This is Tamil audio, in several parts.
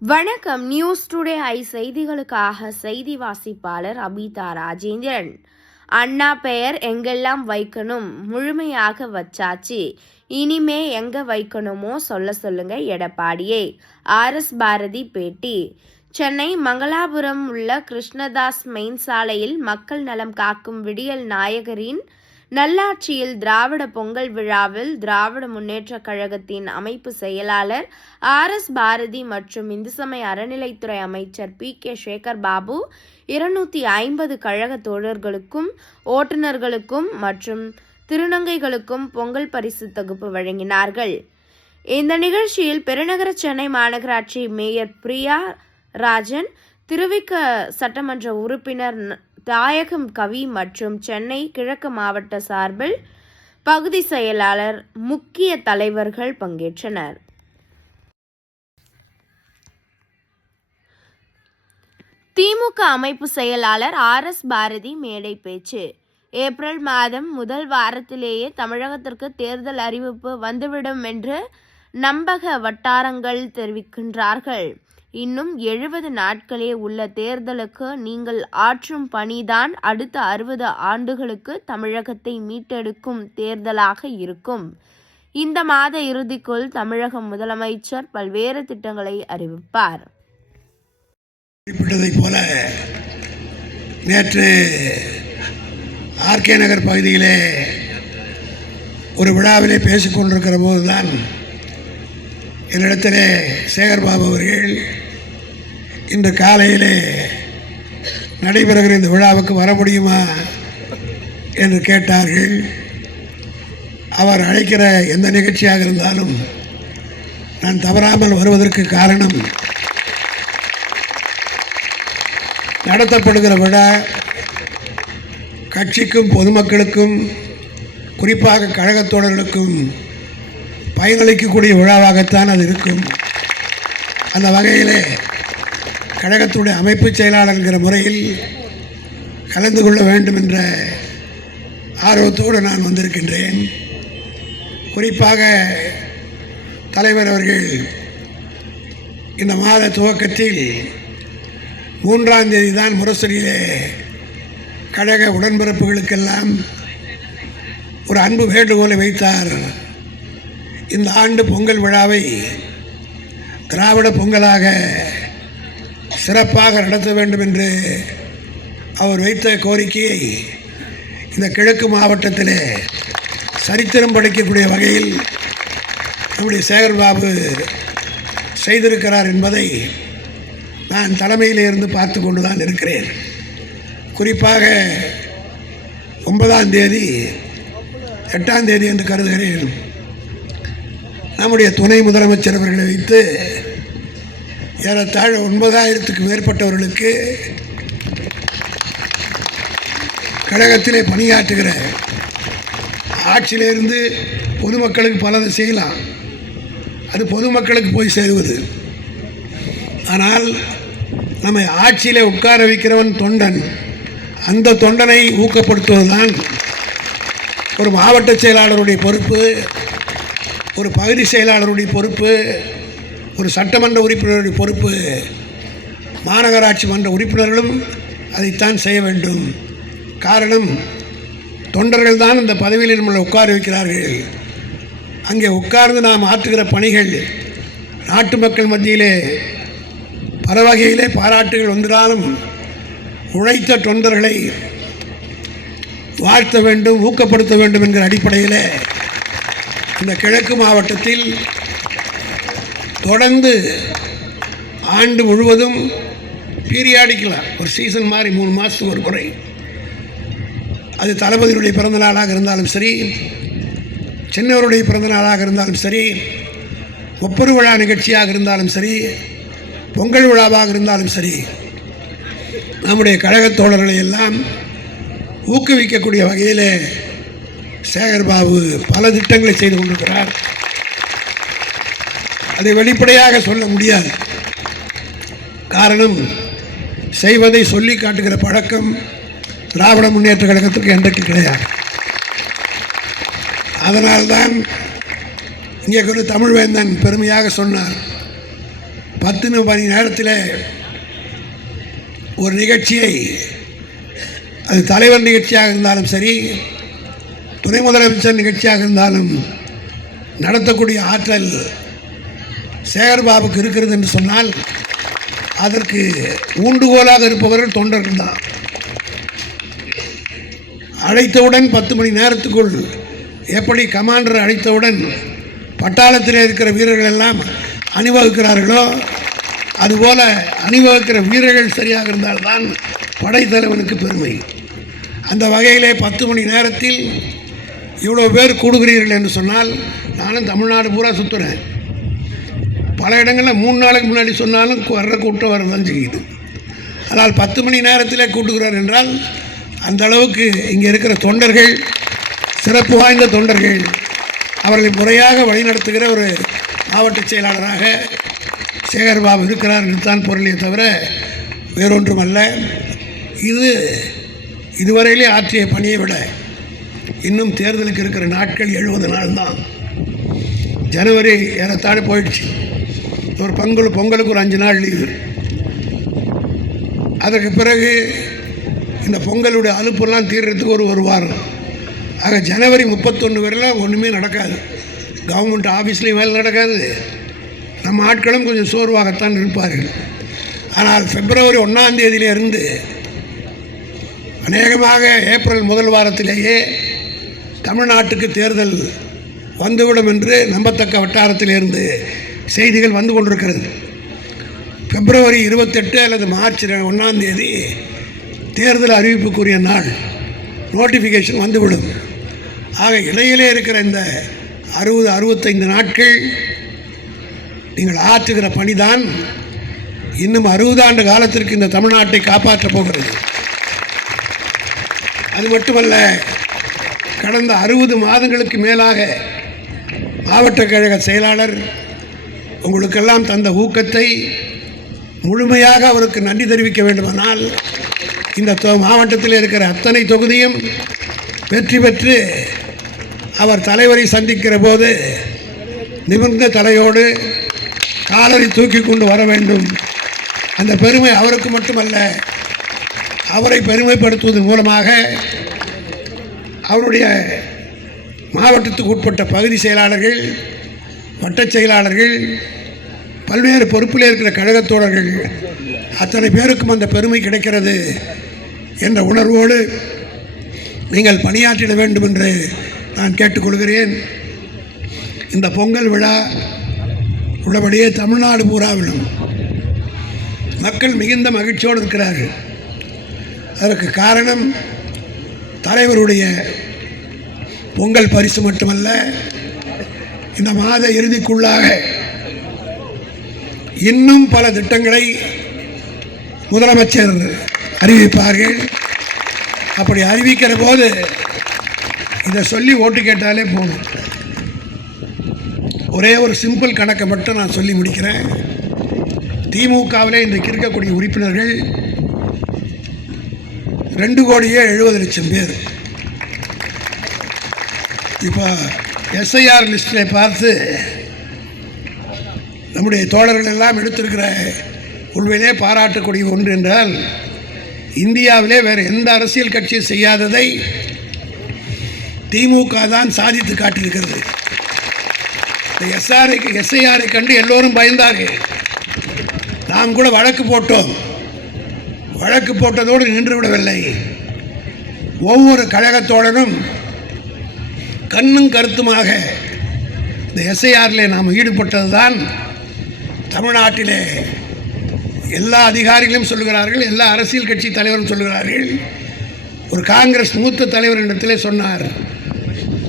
வணக்கம். நியூஸ் டுடே ஐ செய்திகளுக்காக செய்தி வாசிப்பாளர் அபிதா ராஜேந்திரன். அண்ணா பெயர் எங்கெல்லாம் வைக்கணும்? முழுமையாக வச்சாச்சு. இனிமே எங்க வைக்கணுமோ சொல்ல சொல்லுங்க எடப்பாடியே. ஆர். எஸ். பாரதி பேட்டி. சென்னை மங்களாபுரம் உள்ள கிருஷ்ணதாஸ் மெயின் சாலையில் மக்கள் நலம் காக்கும் விடியல் நாயகரின் நல்லாட்சியில் திராவிட பொங்கல் விழாவில் திராவிட முன்னேற்றக் கழகத்தின் அமைப்பு செயலாளர் ஆர் எஸ் பாரதி மற்றும் இந்து சமய அறநிலைத்துறை அமைச்சர் பி கே சேகர் பாபு இருநூத்தி ஐம்பது கழக தோழர்களுக்கும் ஓட்டுநர்களுக்கும் மற்றும் திருநங்கைகளுக்கும் பொங்கல் பரிசு தொகுப்பு வழங்கினார்கள். இந்த நிகழ்ச்சியில் பெருநகர சென்னை மாநகராட்சி மேயர் பிரியா ராஜன் திருவிக்க சட்டமன்ற உறுப்பினர் ந- தாயகம் கவி மற்றும் சென்னை கிழக்கு மாவட்ட சார்பில் பகுதி செயலாளர் முக்கிய தலைவர்கள் பங்கேற்றனர். திமுக அமைப்பு செயலாளர் ஆர் எஸ் பாரதி மேடை பேச்சு. ஏப்ரல் மாதம் முதல் வாரத்திலேயே தமிழகத்திற்கு தேர்தல் அறிவிப்பு வந்துவிடும் என்று நம்பக வட்டாரங்கள் தெரிவிக்கின்றார்கள். இன்னும் எழுபது நாட்களே உள்ள தேர்தலுக்கு நீங்கள் ஆற்றும் பணிதான் அடுத்த அறுபது ஆண்டுகளுக்கு தமிழகத்தை மீட்டெடுக்கும் தேர்தலாக இருக்கும். இந்த மாத இறுதிக்குள் தமிழக முதலமைச்சர் பல்வேறு திட்டங்களை அறிவிப்பார். குறிப்பிட்டதைப் போல நேற்று ஆர்கே நகர் பகுதியிலே ஒரு விழாவிலே பேசிக்கொண்டிருக்கிற போதுதான் என்னிடத்திலே சேகர்பாபு அவர்கள் இன்று காலையிலே நடைபெறுகிற இந்த விழாவுக்கு வர முடியுமா என்று கேட்டார்கள். அவர் அழைக்கிற எந்த நிகழ்ச்சியாக இருந்தாலும் நான் தவறாமல் வருவதற்கு காரணம் நடத்தப்படுகிற விழா கட்சிக்கும் பொதுமக்களுக்கும் குறிப்பாக கழகத்தோழர்களுக்கும் பயனளிக்கக்கூடிய விழாவாகத்தான் அது இருக்கும். அந்த வகையிலே கழகத்துடைய அமைப்பு செயலாளர் என்கிற முறையில் கலந்து கொள்ள வேண்டும் என்ற ஆர்வத்தோடு நான் வந்திருக்கின்றேன். குறிப்பாக தலைவர் அவர்கள் இந்த மாத துவக்கத்தில் மூன்றாம் தேதி தான் முரசொலியிலே கழக உடன்பிறப்புகளுக்கெல்லாம் ஒரு அன்பு வேண்டுகோளை வைத்தார். இந்த ஆண்டு பொங்கல் விழாவை திராவிட பொங்கலாக சிறப்பாக நடத்த வேண்டும் என்று அவர் வைத்த கோரிக்கையை இந்த கிழக்கு மாவட்டத்திலே சரித்திரம் படைக்கக்கூடிய வகையில் நம்முடைய சேகர்பாபு செய்திருக்கிறார் என்பதை நான் தலைமையிலே இருந்து பார்த்து கொண்டு தான் இருக்கிறேன். குறிப்பாக ஒன்பதாம் தேதி எட்டாம் தேதி என்று கருதுகிறேன். நம்முடைய துணை முதலமைச்சர் அவர்களை வைத்து ஏறத்தாழ ஒன்பதாயிரத்துக்கு மேற்பட்டவர்களுக்கு கழகத்திலே பணியாற்றுகிற ஆட்சியிலிருந்து பொதுமக்களுக்கு பலதை செய்யலாம். அது பொதுமக்களுக்கு போய் சேருவது. ஆனால் நம்மை ஆட்சியிலே உட்கார வைக்கிறவன் தொண்டன். அந்த தொண்டனை ஊக்கப்படுத்துவதுதான் ஒரு மாவட்ட செயலாளருடைய பொறுப்பு ஒரு பகுதி செயலாளருடைய பொறுப்பு ஒரு சட்டமன்ற உறுப்பினருடைய பொறுப்பு மாநகராட்சி மன்ற உறுப்பினர்களும் அதைத்தான் செய்ய வேண்டும். காரணம் தொண்டர்கள் தான் இந்த பதவியில் நம்மளை உட்கார வைக்கிறார்கள். அங்கே உட்கார்ந்து நாம் ஆற்றுகிற பணிகள் நாட்டு மக்கள் மத்தியிலே பல வகையிலே பாராட்டுகள் வந்தாலும் உழைத்த தொண்டர்களை வாழ்த்த வேண்டும் ஊக்கப்படுத்த வேண்டும் என்கிற அடிப்படையில் இந்த கிழக்கு மாவட்டத்தில் தொடர்ந்து ஆண்டு முழுவதும் பீரியாடிக்கலாம் ஒரு சீசன் மாதிரி மூணு மாதத்துக்கு ஒரு முறை. அது தளபதியுடைய பிறந்த நாளாக இருந்தாலும் சரி சின்னவருடைய பிறந்த நாளாக இருந்தாலும் சரி ஒப்பரு விழா நிகழ்ச்சியாக இருந்தாலும் சரி பொங்கல் விழாவாக இருந்தாலும் சரி நம்முடைய கழகத் தோழர்களை எல்லாம் ஊக்குவிக்கக்கூடிய வகையில் சேகர்பாபு பல திட்டங்களை செய்து கொண்டிருக்கிறார். அதை வெளிப்படையாக சொல்ல முடியாது. காரணம் செய்வதை சொல்லி காட்டுகிற பழக்கம் திராவிட முன்னேற்ற கழகத்துக்கு என்றைக்கு கிடையாது. அதனால்தான் இங்கே ஒரு தமிழ்வேந்தன் பெருமையாக சொன்னார். பத்து மணி நேரத்தில் ஒரு நிகழ்ச்சியை அது தலைவர் நிகழ்ச்சியாக இருந்தாலும் சரி துணை முதலமைச்சர் நிகழ்ச்சியாக இருந்தாலும் நடத்தக்கூடிய ஆற்றல் சேகர்பாபுக்கு இருக்கிறது என்று சொன்னால் அதற்கு ஊண்டுகோலாக இருப்பவர்கள் தொண்டர்கள் தான். அழைத்தவுடன் பத்து மணி நேரத்துக்குள் எப்படி கமாண்டர் அழைத்தவுடன் பட்டாளத்தில் இருக்கிற வீரர்கள் எல்லாம் அணிவகுக்கிறார்களோ அதுபோல அணிவகுக்கிற வீரர்கள் சரியாக இருந்தால்தான் படைத்தலைவனுக்கு பெருமை. அந்த வகையிலே பத்து மணி நேரத்தில் இவ்வளோ பேர் கூடுகிறீர்கள் என்று சொன்னால் நானும் தமிழ்நாடு பூரா சுற்றுறேன் பல இடங்களில் மூணு நாளுக்கு முன்னாடி சொன்னாலும் வர்ற கூட்டம் வரதான் செய்யுது. ஆனால் பத்து மணி நேரத்திலே கூட்டுகிறார் என்றால் அந்த அளவுக்கு இங்கே இருக்கிற தொண்டர்கள் சிறப்பு வாய்ந்த தொண்டர்கள் அவர்களை முறையாக வழிநடத்துகிற ஒரு மாவட்ட செயலாளராக சேகர்பாபு இருக்கிறார் என்றுதான் பொருளே தவிர வேறொன்றும் அல்ல இது இதுவரையிலே ஆற்றிய பணியை விட இன்னும் தேர்தலுக்கு இருக்கிற நாட்கள் எழுபது நாள் தான் ஜனவரி ஏறத்தாழ போயிடுச்சு. ஒரு பொங்கல் பொங்கலுக்கு ஒரு அஞ்சு நாள் லீவு அதற்கு பிறகு இந்த பொங்கலுடைய அலுப்பெல்லாம் தீர்றதுக்கு ஒரு ஒரு வாரம். ஆக ஜனவரி முப்பத்தொன்று வரையிலும் ஒன்றுமே நடக்காது. கவர்மெண்ட் ஆஃபீஸ்லேயும் வேலை நடக்காது. நம்ம ஆட்களும் கொஞ்சம் சோர்வாகத்தான் இருப்பார்கள். ஆனால் பிப்ரவரி ஒன்றாந்தேதியிலிருந்து அநேகமாக ஏப்ரல் முதல் வாரத்திலேயே தமிழ்நாட்டுக்கு தேர்தல் வந்துவிடும் என்று நம்பத்தக்க வட்டாரத்திலிருந்து செய்திகள் வந்து கொண்டிருக்கிறது. பிப்ரவரி இருபத்தெட்டு அல்லது மார்ச் ஒன்றாம் தேதி தேர்தல் அறிவிப்புக்குரிய நாள். நோட்டிஃபிகேஷன் வந்துவிடும். ஆக இடையிலே இருக்கிற இந்த அறுபது அறுபத்தைந்து நாட்கள் நீங்கள் ஆற்றுகிற பணிதான் இன்னும் அறுபது ஆண்டு காலத்திற்கு இந்த தமிழ்நாட்டை காப்பாற்றப் போகிறது. அது மட்டுமல்ல கடந்த அறுபது மாதங்களுக்கு மேலாக மாவட்ட கழக செயலாளர் உங்களுக்கெல்லாம் தந்த ஊக்கத்தை முழுமையாக அவருக்கு நன்றி தெரிவிக்க வேண்டுமானால் இந்த தொ- மாவட்டத்தில் இருக்கிற அத்தனை தொகுதியும் வெற்றி பெற்று அவர் தலைவரை சந்திக்கிற போது நிமிர்ந்த தலையோடு காலரை தூக்கி கொண்டு வர வேண்டும். அந்த பெருமை அவருக்கு மட்டுமல்ல அவரை பெருமைப்படுத்துவதன் மூலமாக அவருடைய மாவட்டத்துக்கு உட்பட்ட பகுதி செயலாளர்கள் வட்டச் செயலாளர்கள் பல்வேறு பொறுப்பில் இருக்கிற கழகத் தோழர்கள் அத்தனை பேருக்கும் அந்த பெருமை கிடைக்கிறது என்ற உணர்வோடு நீங்கள் பணியாற்றிட வேண்டும் என்று நான் கேட்டுக்கொள்கிறேன். இந்த பொங்கல் விழா உள்ளபடியே தமிழ்நாடு பூராவிலும் மக்கள் மிகுந்த மகிழ்ச்சியோடு இருக்கிறார்கள். அதற்கு காரணம் தலைவருடைய பொங்கல் பரிசு மட்டுமல்ல இந்த மாத இறுதிக்குள்ளாக இன்னும் பல திட்டங்களை முதலமைச்சர் அறிவிப்பார்கள். அப்படி அறிவிக்கிற போது இதை சொல்லி ஓட்டு கேட்டாலே போதும். ஒரே ஒரு சிம்பிள் கணக்கை மட்டும் நான் சொல்லி முடிக்கிறேன். திமுகவில் இன்றைக்கு இருக்கக்கூடிய உறுப்பினர்கள் ரெண்டு கோடியே எழுபது லட்சம் பேர். இப்போ எஸ்ஐஆர் லிஸ்ட்டில் பார்த்து நம்முடைய தோழர்கள் எல்லாம் எடுத்திருக்கிற உண்மையிலே பாராட்டக்கூடிய ஒன்று என்றால் இந்தியாவிலே வேறு எந்த அரசியல் கட்சியும் செய்யாததை திமுக தான் சாதித்து காட்டியிருக்கிறது. இந்த எஸ்ஆரை எஸ்ஐஆரை கண்டு எல்லோரும் பயந்தார்கள். நாம் கூட வழக்கு போட்டோம். வழக்கு போட்டதோடு நின்று விடவில்லை. ஒவ்வொரு கழகத்தோழனும் கண்ணும் கருத்துமாக இந்த எஸ்ஐஆரில் நாம் ஈடுபட்டது தான் தமிழ்நாட்டிலே எல்லா அதிகாரிகளும் சொல்லுகிறார்கள் எல்லா அரசியல் கட்சி தலைவரும் சொல்லுகிறார்கள். ஒரு காங்கிரஸ் மூத்த தலைவர் இடத்திலே சொன்னார்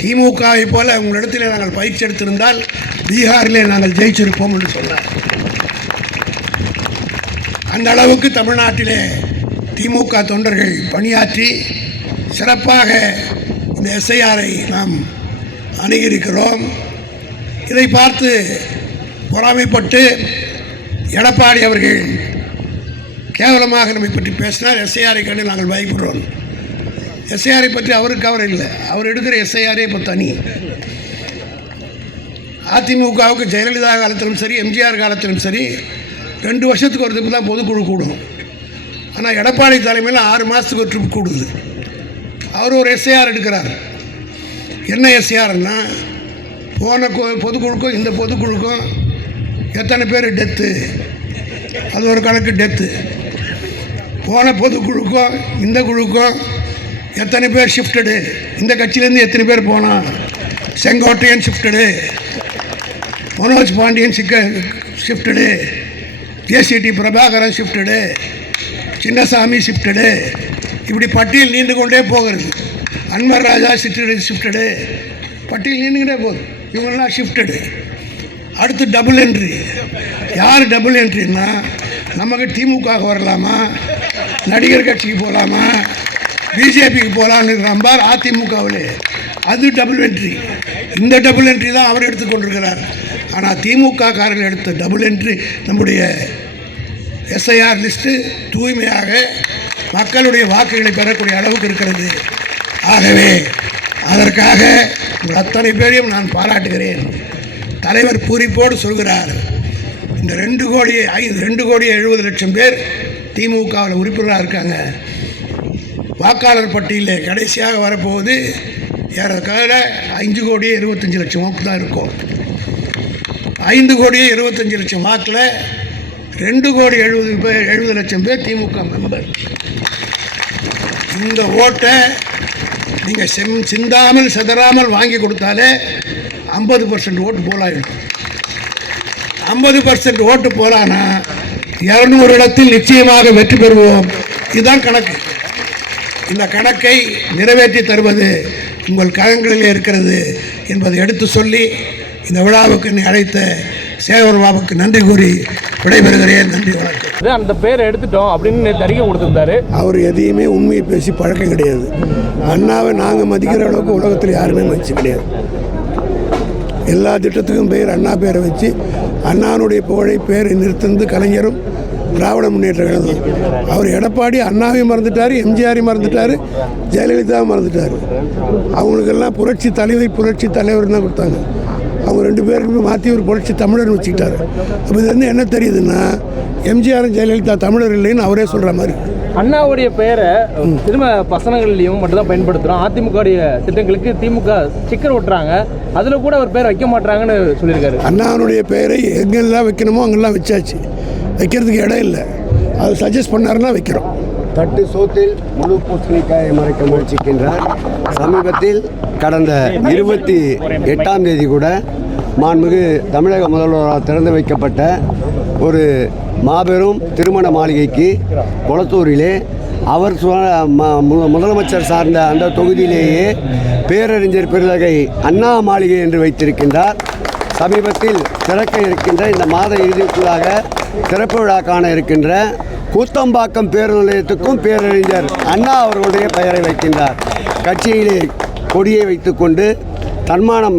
திமுகவை போல உங்களிடத்தில் நாங்கள் பயிற்சி எடுத்திருந்தால் பீகாரிலே நாங்கள் ஜெயிச்சிருப்போம் என்று சொன்னார். அந்த அளவுக்கு தமிழ்நாட்டிலே திமுக தொண்டர்கள் பணியாற்றி சிறப்பாக இந்த எஸ்ஐஆரை நாம் அணுகியிருக்கிறோம் இதை பார்த்து பொறாமைப்பட்டு எடப்பாடி அவர்கள் கேவலமாக நம்மை பற்றி பேசினார். எஸ்ஐஆரை கண்டு நாங்கள் பயப்படுறோம். எஸ்ஐஆரை பற்றி அவருக்கு அவர் இல்லை. அவர் எடுக்கிற எஸ்ஐஆரே இப்போ தனி. அதிமுகவுக்கு ஜெயலலிதா காலத்திலும் சரி எம்ஜிஆர் காலத்திலும் சரி ரெண்டு வருஷத்துக்கு ஒரு ட்ரிப்பு தான் பொதுக்குழு கூடும். ஆனால் எடப்பாடி தலைமையில் ஆறு மாதத்துக்கு ஒரு ட்ரிப் கூடுது. அவர் ஒரு எஸ்ஐஆர் எடுக்கிறார். என்ன எஸ்ஐஆர்னா போன கொ- பொதுக்குழுக்கும் இந்த பொதுக்குழுக்கும் எத்தனை பேர் டெத்து அது ஒரு கணக்கு டெத்து போன பொதுக்குழுக்கும் இந்த குழுக்கும் எத்தனை பேர் ஷிஃப்டடு இந்த கட்சியிலேருந்து எத்தனை பேர் போனால் செங்கோட்டையன் ஷிஃப்டடு மனோஜ் பாண்டியன் சிக்க shifted JCD Prabhakaran shifted Chinnasamy shifted இப்படி பட்டியல் நீண்டு கொண்டே போகிறது. அன்வர் ராஜா ஷிஃப்டடு ஷிஃப்டடு பட்டியல் நீண்டுக்கிட்டே போகுது. இவங்கெல்லாம் ஷிஃப்டடு அடுத்து டபுள் என்ட்ரி யார் டபுள் என்ட்ரின்னா நமக்கு திமுக வரலாமா? நடிகர் கட்சிக்கு போகலாமா பிஜேபிக்கு போகலான்னு நம்பார் அதிமுகவில். அது டபுள் என்ட்ரி இந்த டபுள் என்ட்ரி தான் அவர் எடுத்துக்கொண்டிருக்கிறார் ஆனால் திமுக காரர்கள் எடுத்த டபுள் என்ட்ரி நம்முடைய எஸ்ஐஆர் லிஸ்ட்டு தூய்மையாக மக்களுடைய வாக்குகளை பெறக்கூடிய அளவுக்கு இருக்கிறது. ஆகவே அதற்காக அத்தனை பேரையும் நான் பாராட்டுகிறேன். தலைவர் பூரிப்போடு சொல்கிறார் இந்த ரெண்டு கோடி ஐந்து ரெண்டு கோடி எழுபது லட்சம் பேர் திமுகவில் உறுப்பினராக இருக்காங்க. வாக்காளர் பட்டியலில் கடைசியாக வரப்போகுது. ஏறக்கால அஞ்சு கோடியே இருபத்தஞ்சி லட்சம் வாக்கு தான் இருக்கும். ஐந்து கோடியே இருபத்தஞ்சி லட்சம் வாக்கில் ரெண்டு கோடி எழுபது பேர் எழுபது லட்சம் பேர் திமுக மெம்பர். இந்த ஓட்டை நீங்கள் செம் சிந்தாமல் சிதறாமல் வாங்கி கொடுத்தாலே ஐம்பது பர்சன்ட் ஓட்டு போலாயிடும் ஐம்பது பர்சன்ட் ஓட்டு போலானா இரநூறு இடத்தில் நிச்சயமாக வெற்றி பெறுவோம். இதுதான் கணக்கு. இந்த கணக்கை நிறைவேற்றி தருவது உங்கள் கரங்களிலே இருக்கிறது என்பதை எடுத்து சொல்லி இந்த விழாவுக்கு நீ அழைத்த சேவர் பாபுக்கு நன்றி கூறி விடைபெறுகிறேன். நன்றி வணக்கம். அந்த பேரை எடுத்துட்டோம் அப்படின்னு அறிக்கை கொடுத்திருந்தாரு. அவர் எதையுமே உண்மையை பேசி பழக்கம் கிடையாது. அண்ணாவை நாங்கள் மதிக்கிற அளவுக்கு உலகத்தில் யாருமே மதிச்சு கிடையாது. எல்லா திட்டத்துக்கும் பேர் அண்ணா பேரை வச்சு அண்ணானுடைய புகழை பேரை நிறுத்தந்து கலைஞரும் திராவிட முன்னேற்ற கழகம். அவர் எடப்பாடி அண்ணாவையும் மறந்துட்டார் எம்ஜிஆரையும் மறந்துட்டார் ஜெயலலிதாவும் மறந்துட்டார். அவங்களுக்கெல்லாம் புரட்சி தலைவர் புரட்சி தலைவர் தான் கொடுத்தாங்க. அவங்க ரெண்டு பேருக்குமே மாற்றி ஒரு புரட்சி தமிழர்னு வச்சுக்கிட்டாரு. அப்போ இது வந்து என்ன தெரியுதுன்னா எம்ஜிஆரும் ஜெயலலிதா தமிழர் இல்லைன்னு அவரே சொல்கிற மாதிரி. அண்ணாவுடைய பெயரை திரும்ப வசனங்கள்லையும் மட்டும் தான் பயன்படுத்துகிறோம் அதிமுகவுடைய திட்டங்களுக்கு திமுக ஸ்டிக்கர் ஒட்டுறாங்க. அதில் கூட அவர் பேர் வைக்க மாட்டாங்கன்னு சொல்லியிருக்காரு. அண்ணானுடைய பெயரை எங்கெல்லாம் வைக்கணுமோ அங்கெல்லாம் வச்சாச்சு. வைக்கிறதுக்கு இடம் இல்லை. அது சஜஸ்ட் பண்ணாருன்னா வைக்கிறோம். தட்டு சோத்தில் முழு பூசணிக்காயை மறைக்க முயற்சிக்கின்றார். சமீபத்தில் கடந்த இருபத்தி எட்டாம் தேதி கூட மாண்புமிகு தமிழக முதல்வரால் திறந்து வைக்கப்பட்ட ஒரு மாபெரும் திருமண மாளிகைக்கு கொளத்தூரிலே அவர் ம- மு- முதலமைச்சர் சார்ந்த அந்த தொகுதியிலேயே பேரறிஞர் பெருந்தகை அண்ணா மாளிகை என்று வைத்திருக்கின்றார். சமீபத்தில் திறக்க இருக்கின்ற இந்த மாத இறுதிக்குள்ளாக திறப்பு விழா காண இருக்கின்ற கூத்தம்பாக்கம் பேருந்து நிலையத்துக்கும் பேரறிஞர் அண்ணா அவர்களுடைய பெயரை வைக்கின்றார். கட்சியிலே கொடியை வைத்துக்கொண்டு தன்மானம்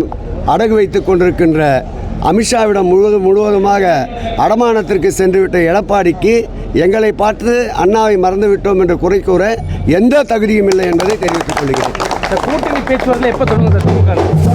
அடகு வைத்து கொண்டிருக்கின்ற அமித்ஷாவிடம் முழுவதும் முழுவதுமாக அடமானத்திற்கு சென்றுவிட்ட எடப்பாடிக்கு எங்களை பார்த்து அண்ணாவை மறந்துவிட்டோம் என்று குறை கூற எந்த தகுதியும் இல்லை என்பதை தெரிவித்துக் கொள்கிறேன். இந்த கூட்டணி பேச்சுவார்த்தை எப்போ தொடங்கும் திமுக